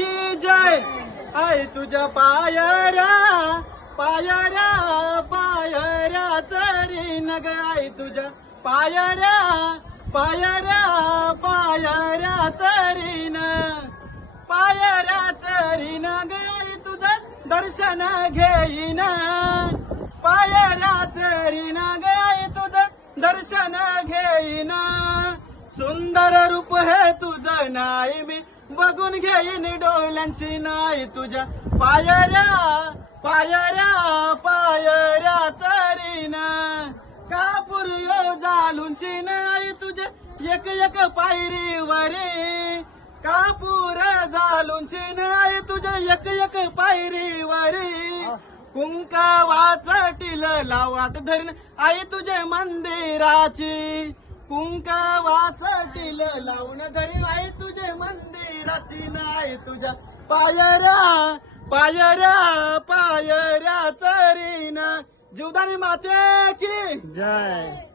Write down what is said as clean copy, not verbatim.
की जय. आई तुझ्या पायऱ्या पायऱ्या पायऱ्या चरीन ग. आई तुझ्या पायऱ्या पायऱ्या पायऱ्या चरीन पायऱ्या चरीन ग. आई तुझं दर्शन घेईन पायऱ्या चरीन ग. आई तुझं दर्शन घेईन. सुंदर रूप हे तुझं नाही मी बघून घेईन डोळ्यांची नाही. तुझ्या पायऱ्या पायऱ्या पायऱ्या चरीन कापूर यो जालूनची नाही. तुझे एक एक पायरीवरी कापूर जालूनची नाही. तुझे एक एक पायरीवरी कुंकावाचं टिल लावाट धरीन आई तुझे मंदिराची. कुंकावाचं टिल लावून धरीन आई तुझे मंदिराची नाही. तुझ्या पायऱ्या पायऱ्या पायऱ्या चरीन. जीवदानी माते की जय.